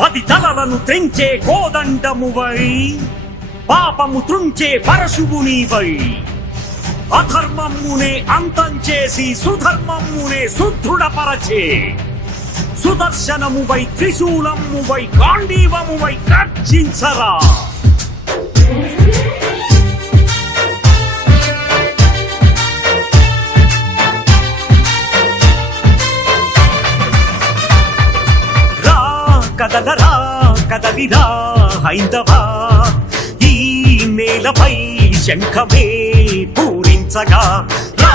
10 తలలను తెంచే కోదండమువై పాపము త్రుంచే పరశువు నీవై అధర్మమునే అంతం చేసి సుధర్మమునే సుదృఢపరచే సుదర్శనమువై త్రిశూలమువై గాంధీవమువై గర్జించరా. కదలరా కదలిరా హైందవా ఈ నేలపై శంఖమే పూరించగా. రా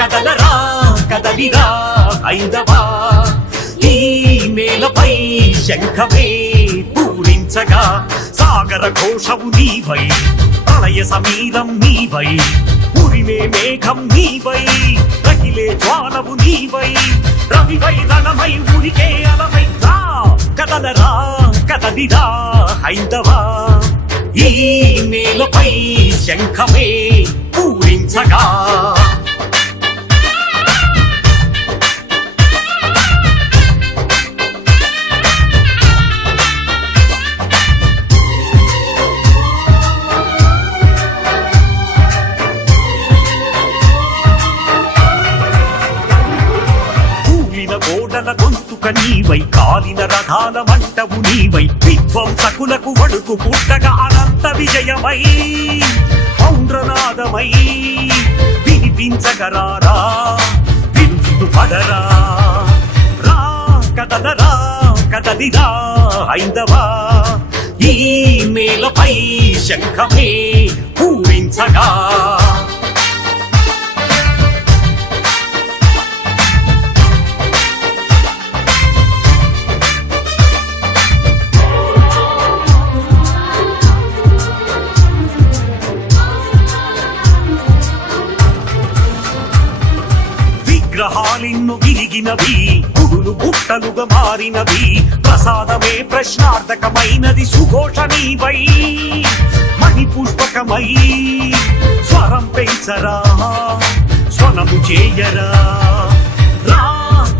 కదలరా కదలిరా హైందవా ఈ నేలపై శంఖమే పూరించగా. సాగర ఘోషవు నీవై ప్రళయ సమీరం నీవై ఉరిమే మేఘం నీవై రగిలే జ్వాలవు నీవై రవివై రణమై ఉరికే అలవై. కదలరా కదలిరా హైందవా ఈ నేలపై శంఖమే పూరించగా. గోడల గొంతుక నీవై కాలిన రథాల మంటవు నీవై విధ్వంసకులకు వణుకు పుట్టగా అనంత విజయమై పౌండ్రనాదమై వినిపించగరారా విరుచుకు పడరా. రా కదలరా కదలిరా హైందవా ఈ నేలపై శంఖమే పూరించగా. విగ్రహాలిన్ను విరిగినవి గుడులు గుట్టలుగా మారినవి ప్రసాదమే ప్రశ్నార్థకమైనది సుఘోష నీవై మణిపుష్పకమై స్వరం పెంచరా స్వనము చేయరా. రా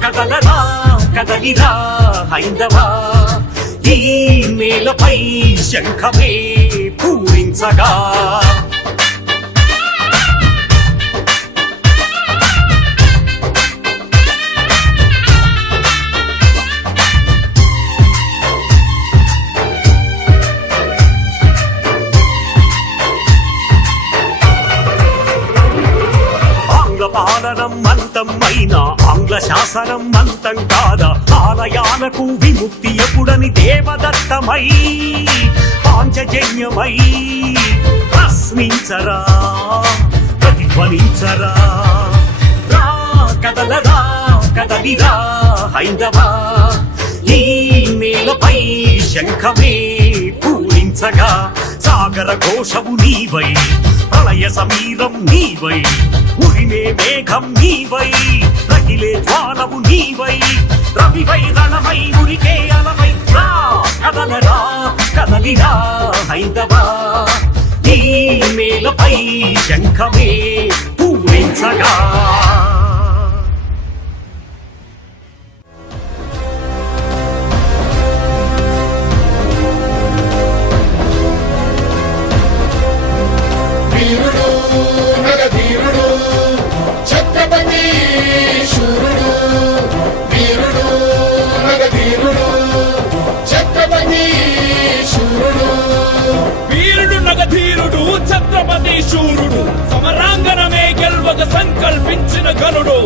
కదలరా కదలిరా హైందవా ఈ నేలపై శంఖమే పూరించగా. పాలనం అంతం అయినా ఆంగ్ల శాసనం అంతం కాదా. ఆలయాలకు విముక్తి ఎప్పుడని దేవదత్తమై పాంచజన్యమై ప్రశ్నించరా ప్రతిధ్వనించరా. రా కదలరా కదలిరా హైందవా ఈ నేలపై శంఖమే పూరించగా. సాగర ఘోషవు నీవై ప్రళయ సమీరం నీవై ఉరిమే మేఘం నీవై రగిలే జ్వాలవు నీవై రవివై రణమై ఉరికే అలవై. రా కదలరా కదలిరా హైందవా ఈ నేలపై శంఖమే పూరించగా. ఛత్రపతి శూరుడు సమరాంగణమే గెల్వక సంకల్పించిన గనుడు.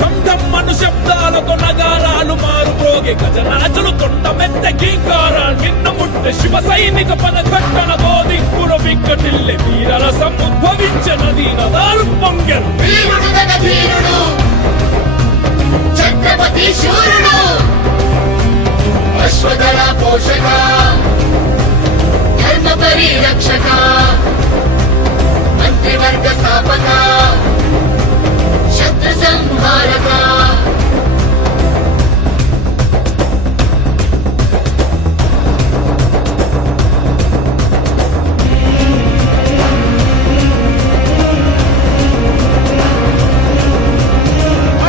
ఢంఢమ్మను శబ్దాలతో నగారాలు మారుపోగే గజరాజులు తొండమెత్త గీకారాలు నిన్నముట్టే శివ సైనిక పదఘట్టన గోదిక్కులు విక్కటిల్లె వీరరసం ఉద్భవించనది నదాలు పొంగెను. ఛత్రపతి శూరుడు అశ్వదళ పోషక ధర్మ పరిరక్షక మంత్రివర్గ స్థాపక శత్రు సంహారక.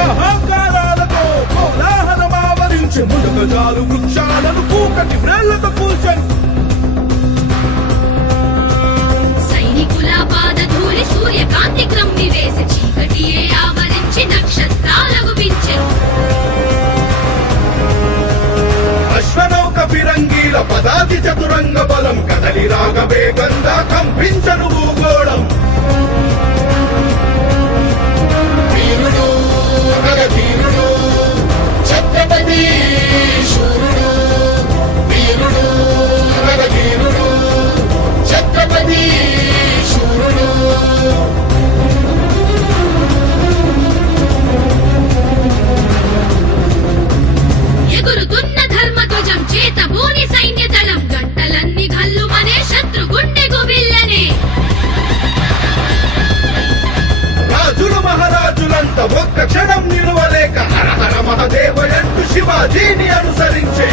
అహంకారాలతో కోలాహలమావ నేళ్లతో కూల్చను సైనికుల పాదధూళి సూర్యకాంతి క్రమ్మి వేసి చీకటియే ఆవరించి నక్షత్రాలకు పెంచెను. అశ్వనౌక ఫిరంగీల పదాతి చతురంగ బలం కదలి రాగవేగంగా కంపించను భూగోళం వీరుడు మగధీరుడు ఛత్రపతి శూరుడు వీరుడు మగధీరుడు ఛత్రపతి శూరుడు ఎగురుతున్న ధర్మధ్వజం చేత బోని సైన్య దళం గంటలన్నీ గల్లుమనే శత్రు గుండె గుబిల్లనే. రాజులు మహారాజులంతా ఒక్క క్షణం నిలువలేక హర హర మహదేవయంటూ శివాజీని అనుసరించే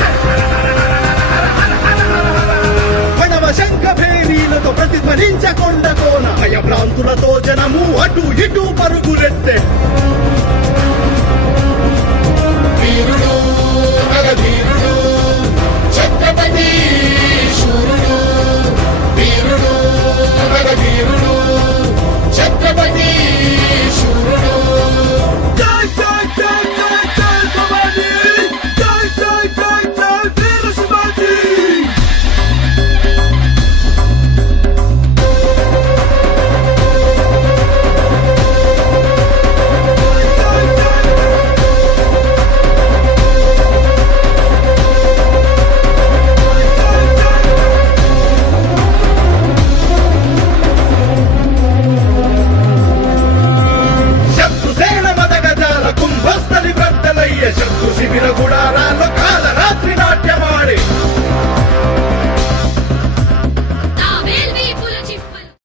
పడవ శంఖ భేరీలతో ప్రతిధ్వనించకొండ కోన భయభ్రాంతులతో జనము అటు ఇటు పరుగులెత్తే వీరుడు మగధీరుడు ఛత్రపతి శూరుడు వీరుడు మగధీరుడు ఛత్రపతి శూరుడు జై జై జై జై జై శివాజీ జై జై జై జై వీర శివాజీ శత్రుసేన మదగజాల కుంభస్థలి బ్రద్దలయ్య శత్రు శిబిర గుడారాల్లో కాల రాత్రి నాట్యం